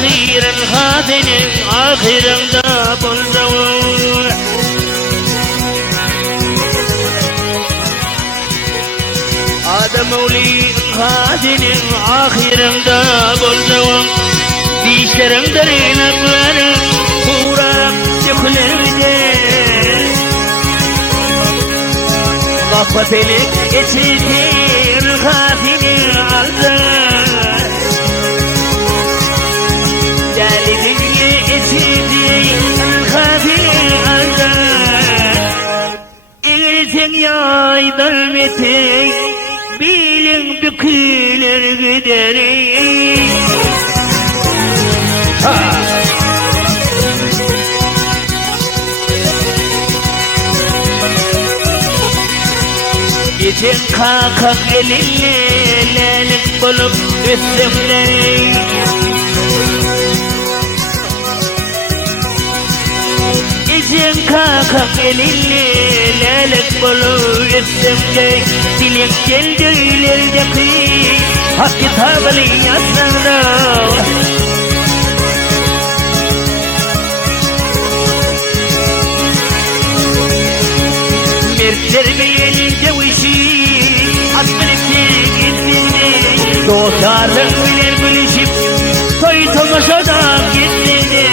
ahiren hadenin ahirende bulduğum Adam oğluyum hadenin ahirende bulduğum dişlerim derinaklarım kurak dökülerde Vakfatelik etildir hafini aldı Deli dünya etildir hafini aldı İngilizcen yay dalmetin bilen büküler gideri Gecen kakak elinle lelik bulup üstümleri Gecen kakak elinle lelik bulup üstümleri Dilim geldi ilerideki hak kitabını yazsana Mertler bilen dostlarım bilir bilişip toy tomaşadan gittiğini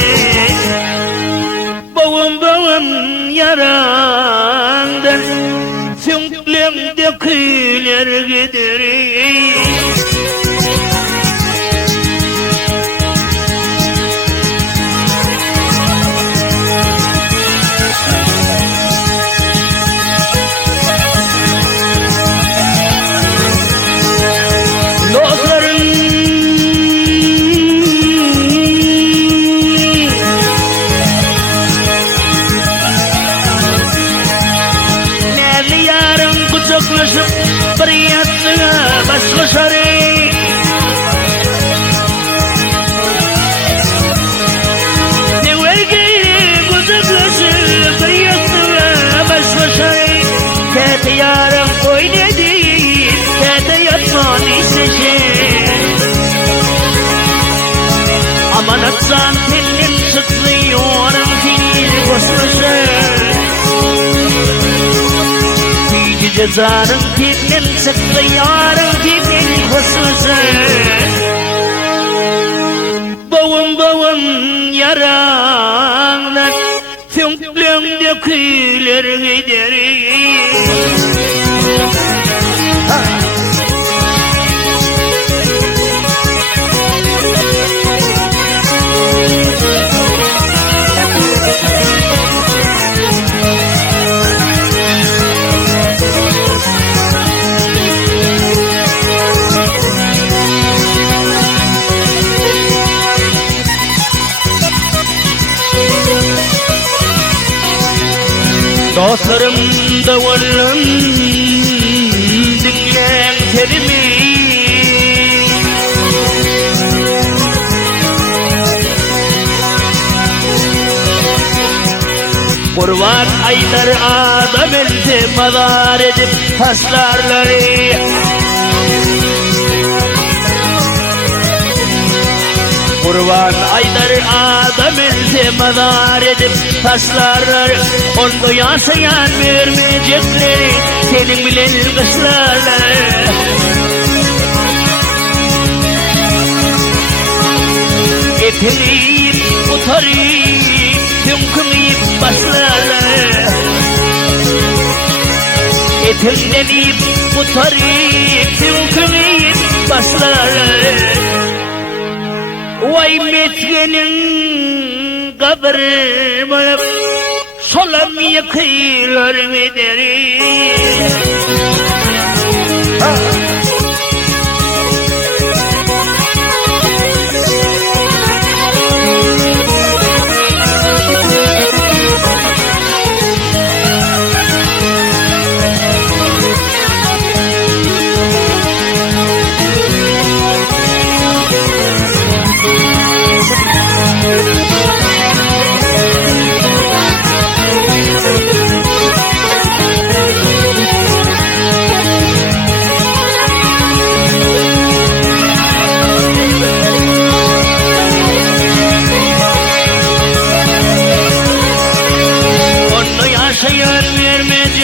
Boğum yarandan sünklüm döküler gideri Bir yastığa baş koşarım Ne vergeyim uzaklaşıp bir yastığa baş koşarım Kete yarım oynadı kete yatman isteşim Aman atsan telim çıtlıyorum fil koşmuşum Cezanın dilin çıktı yarın dilin hususun Boğum yaranlar sünklüm döküler giderim Dostlarım da varlım dinleyen kelimi Kurban aylar adam elde madar edip taslarları Kurban ayları adam elde madar edip taslarlar Onu yasayan vermeyecekleri senin bilen kışlarlar Eteleyip utarıp tümkümeyip başlarlar Etellenip utarıp tümkümeyip başlarlar Vay metgenin kabrımı solam yıkıyorlar mederi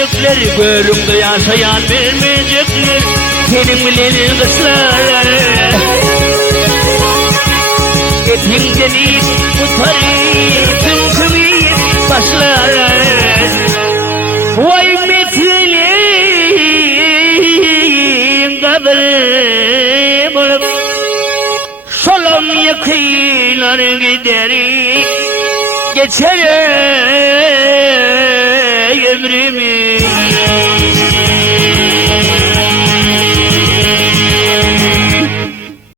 vermeyecekler, gölümde yaşayan vermeyecekler, senin bilen kızlar. Etinden iyip tutarıp tümkümeyip başlar. Vay metilin kabrim olup solam yakıylar gideri geçer ömrümü